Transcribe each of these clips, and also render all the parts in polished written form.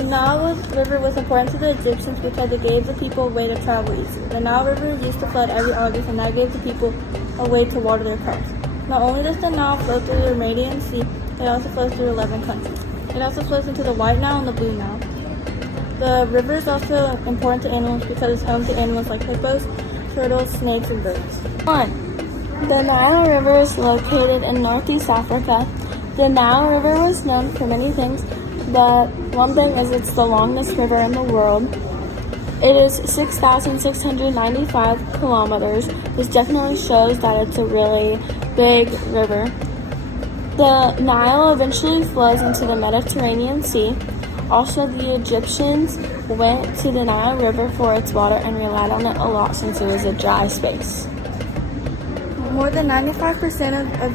The Nile River was important to the Egyptians because it gave the people a way to travel easily. The Nile River used to flood every August, and that gave the people a way to water their crops. Not only does the Nile flow through the Mediterranean Sea, it also flows through 11 countries. It also flows into the White Nile and the Blue Nile. The river is also important to animals because it's home to animals like hippos, turtles, snakes, and birds. 1. The Nile River is located in Northeast Africa. The Nile River was known for many things, but one thing is it's the longest river in the world. It is 6,695 kilometers, which definitely shows that it's a really big river. The Nile eventually flows into the Mediterranean Sea. Also, the Egyptians went to the Nile River for its water and relied on it a lot since it was a dry space. More than 95% of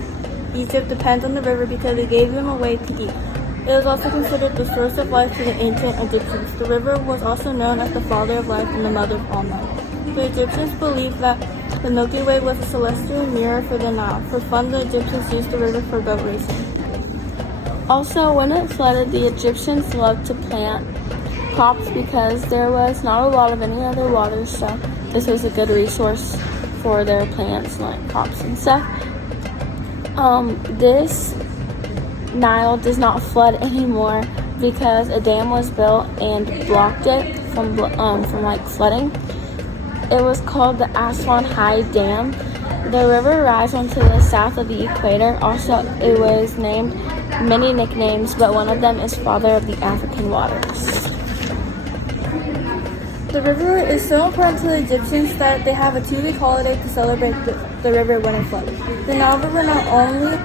Egypt depends on the river because it gave them a way to eat. It was also considered the source of life to the ancient Egyptians. The river was also known as the father of life and the mother of all men. The Egyptians believed that the Milky Way was a celestial mirror for the Nile. For fun, the Egyptians used the river for boat racing. Also, when it flooded, the Egyptians loved to plant crops because there was not a lot of any other water, so this was a good resource for their plants, like crops and stuff. This Nile does not flood anymore because a dam was built and blocked it from flooding. It was called the Aswan High Dam. The river rises onto the south of the equator. Also, it was named many nicknames, but one of them is Father of the African Waters. The river is so important to the Egyptians that they have a 2-week holiday to celebrate the river when it floods. The Nile River not only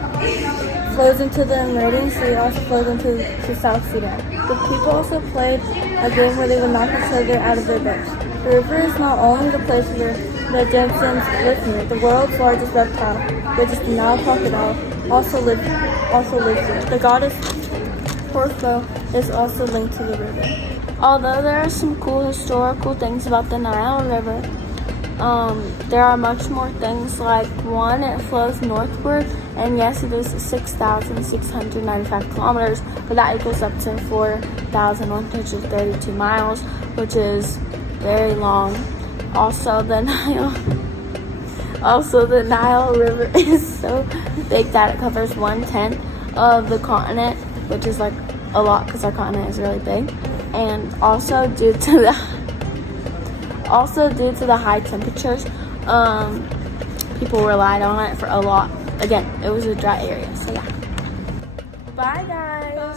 flows into the Mediterranean Sea, it also flows into South Sudan. The people also played a game where they would knock each other out of their boats. The river is not only the place where the Egyptians live near. The world's largest reptile, which is the Nile crocodile, also lives here. The goddess Kharter is also linked to the river. Although there are some cool historical things about the Nile River, there are much more things like, one, it flows northward, and yes, it is 6,695 kilometers, but that equals up to 4,132 miles, which is very long. Also, the Nile River is so big that it covers 1/10 of the continent, which is like a lot because our continent is really big. And also due to the high temperatures, people relied on it for a lot. Again, it was a dry area, so yeah. Bye, guys. Bye.